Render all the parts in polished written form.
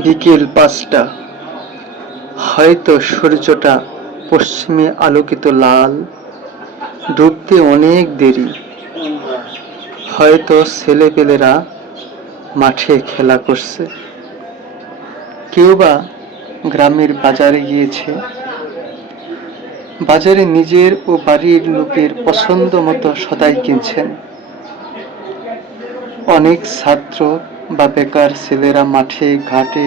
বিকেল ৫টা। হয়তো সূর্যটা পশ্চিমে আলোকিত লাল, ডুবতে অনেক দেরি। হয়তো ছেলেপেলেরা মাঠে খেলা করছে, কেউ বা গ্রামের বাজারে গিয়েছে। বাজারে নিজের ও বাড়ির লোকের পছন্দ মতো সদাই কিনছেন। অনেক ছাত্র বা বেকার ছেলেরা মাঠে ঘাটে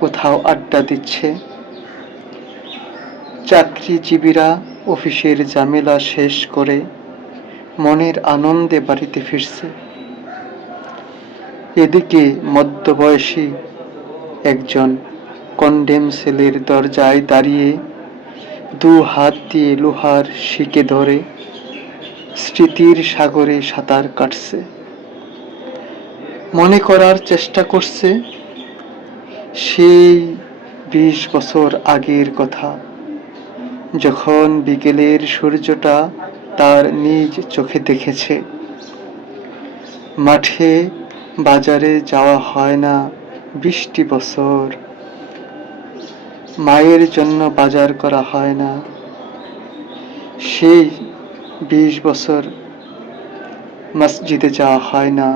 কোথাও আড্ডা দিচ্ছে। চাকরিজীবীরা অফিসের ঝামেলা শেষ করে মনের আনন্দে বাড়িতে ফিরছে। এদিকে মধ্যবয়সী একজন কনডেম সেলের দরজায় দাঁড়িয়ে দু হাত দিয়ে লোহার শিকে ধরে স্মৃতির সাগরে সাঁতার কাটছে। মনে করার চেষ্টা করছে সেই ২০ বছর আগের কথা, যখন বিকেলের সূর্যটা তার নিজ চোখে দেখেছে। মাঠে বাজারে যাওয়া হয় না ২০টি বছর, মায়ের জন্য বাজার করা হয় না সেই ২০ বছর, মসজিদে যাওয়া হয় না,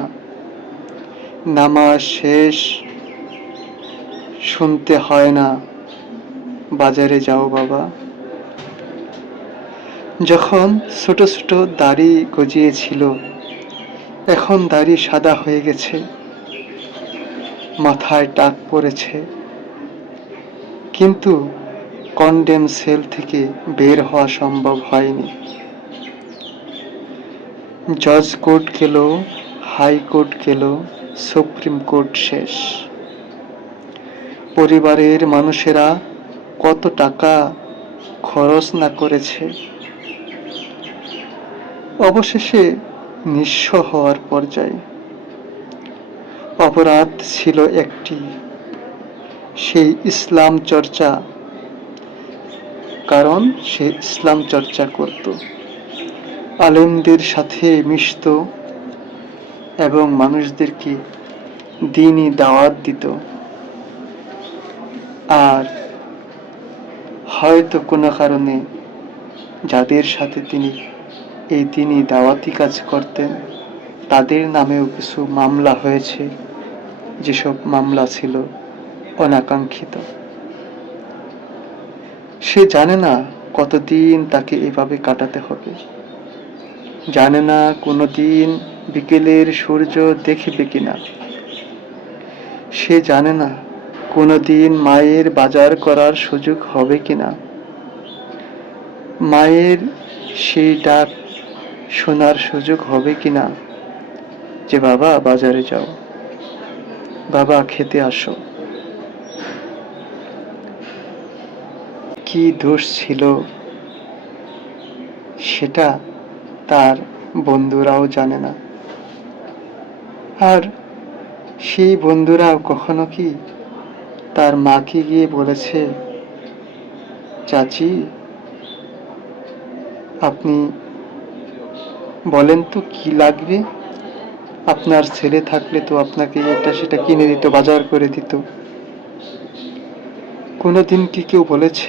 নামাজ শেষ শুনতে হয় না বাজারে যাও বাবা। যখন ছোট ছোট দাড়ি গজিয়েছিল, এখন দাড়ি সাদা হয়ে গেছে, মাথায় টাক পড়েছে, কিন্তু কনডেম সেল থেকে বের হওয়া সম্ভব হয়নি। জজ কোর্ট গেল, হাইকোর্ট গেল, সুপ্রিম কোর্ট শেষ। পরিবারের মানুষেরা কত টাকা খরচ না করেছে, অবশেষে নিঃস্ব হওয়ার পর্যায়ে। অপরাধ ছিল একটি, সেই ইসলাম চর্চা, কারণ সে ইসলাম চর্চা করত, আলেমদের সাথে মিশত এবং মানুষদেরকে দ্বীনি দাওয়াত দিত। আর হয়তো কোনো কারণে যাদের সাথে তিনি এই দ্বীনি দাওয়াতি কাজ করতেন, তাদের নামেও কিছু মামলা হয়েছে, যেসব মামলা ছিল অনাকাঙ্ক্ষিত। সে জানে না কতদিন তাকে এভাবে কাটাতে হবে, জানে না কোনোদিন বিকেলের সূর্য দেখবে কিনা, সে জানে না কোনোদিন মায়ের বাজার করার সুযোগ হবে কিনা, মায়ের সেই ডাক শোনার সুযোগ হবে কিনা যে বাবা বাজারে যাও, বাবা খেতে আসো। কি দোষ ছিল সেটা তার বন্ধুরাও জানে না। আর সেই বন্ধুরাও কখনো কি তার মাকে গিয়ে বলেছে, চাচি আপনি বলেন তো কি লাগবে, আপনার ছেলে থাকলে তো আপনাকে এটা সেটা কিনে দিত, বাজার করে দিত। কোনোদিন কি কেউ বলেছে